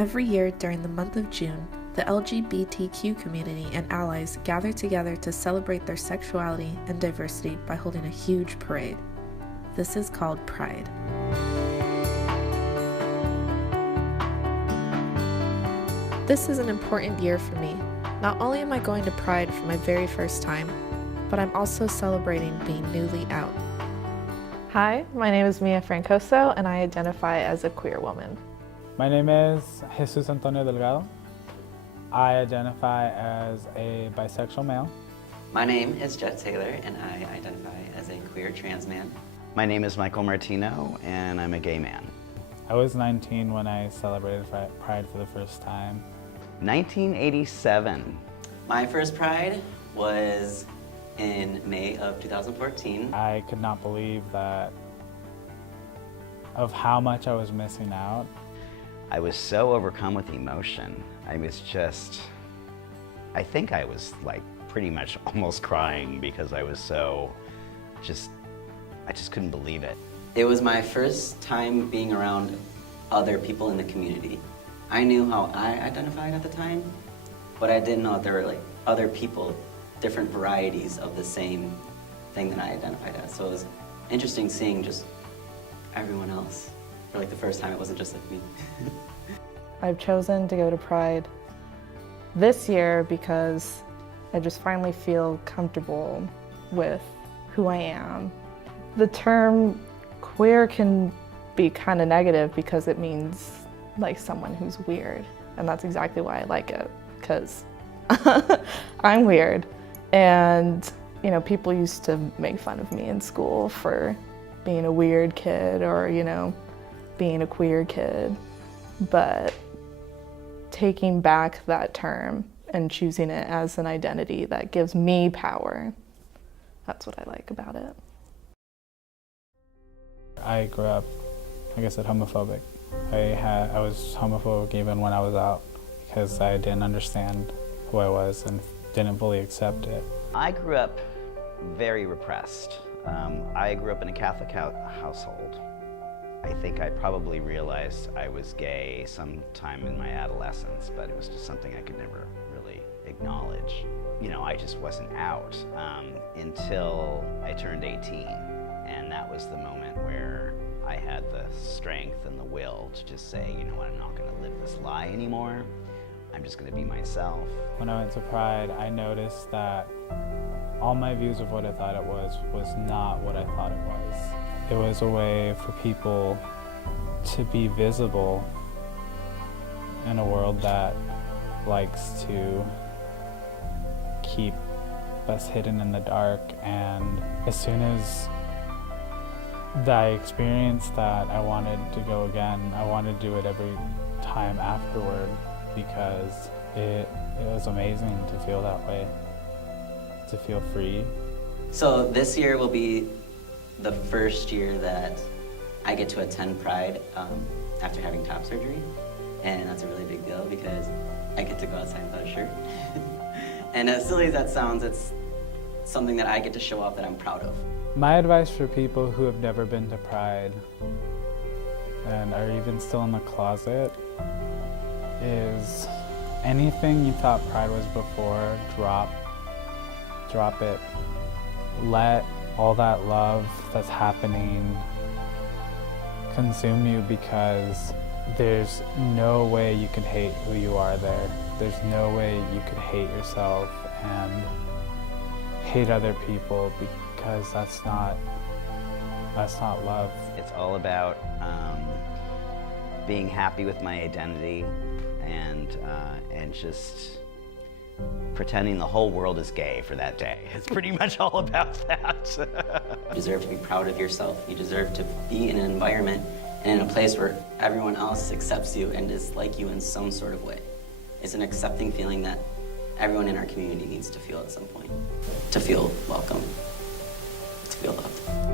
Every year during the month of June, the LGBTQ community and allies gather together to celebrate their sexuality and diversity by holding a huge parade. This is called Pride. This is an important year for me. Not only am I going to Pride for my very first time, but I'm also celebrating being newly out. Hi, my name is Francoso, and I identify as a queer woman. My name is Jesus Antonio Delgado. I identify as a bisexual male. My name is Jet Taylor, and I identify as a queer trans man. My name is Michael Martino, and I'm a gay man. I was 19 when I celebrated Pride for the first time. 1987. My first Pride was in May of 2014. I could not believe that of how much I was missing out. I was so overcome with emotion. I think I was like pretty much almost crying because I was so I just couldn't believe it. It was my first time being around other people in the community. I knew how I identified at the time, but I didn't know that there were like other people, different varieties of the same thing that I identified as. So it was interesting seeing just everyone else. For like the first time, it wasn't just like me. I've chosen to go to Pride this year because I just finally feel comfortable with who I am. The term queer can be kind of negative because it means like someone who's weird, and that's exactly why I like it, because I'm weird. And you know, people used to make fun of me in school for being a weird kid or, you know, being a queer kid. But taking back that term and choosing it as an identity that gives me power, that's what I like about it. I grew up, like I said, homophobic. I was homophobic even when I was out because I didn't understand who I was and didn't fully accept it. I grew up very repressed. I grew up in a Catholic household. I think I probably realized I was gay sometime in my adolescence, but it was just something I could never really acknowledge. You know, I just wasn't out until I turned 18, and that was the moment where I had the strength and the will to just say, you know what, I'm not going to live this lie anymore. I'm just going to be myself. When I went to Pride, I noticed that all my views of what I thought it was not what I thought it was. It was a way for people to be visible in a world that likes to keep us hidden in the dark. And as soon as I experienced that, I wanted to go again. I wanted to do it every time afterward because it was amazing to feel that way, to feel free. So this year will be the first year that I get to attend Pride after having top surgery, and that's a really big deal because I get to go outside without a shirt. And as silly as that sounds, it's something that I get to show off that I'm proud of. My advice for people who have never been to Pride and are even still in the closet is anything you thought Pride was before, drop it. Let all that love that's happening consume you, because there's no way you could hate who you are there. There's no way you could hate yourself and hate other people, because that's not love. It's all about being happy with my identity and just pretending the whole world is gay for that day. It's pretty much all about that. You deserve to be proud of yourself. You deserve to be in an environment and in a place where everyone else accepts you and is like you in some sort of way. It's an accepting feeling that everyone in our community needs to feel at some point. To feel welcome, to feel loved.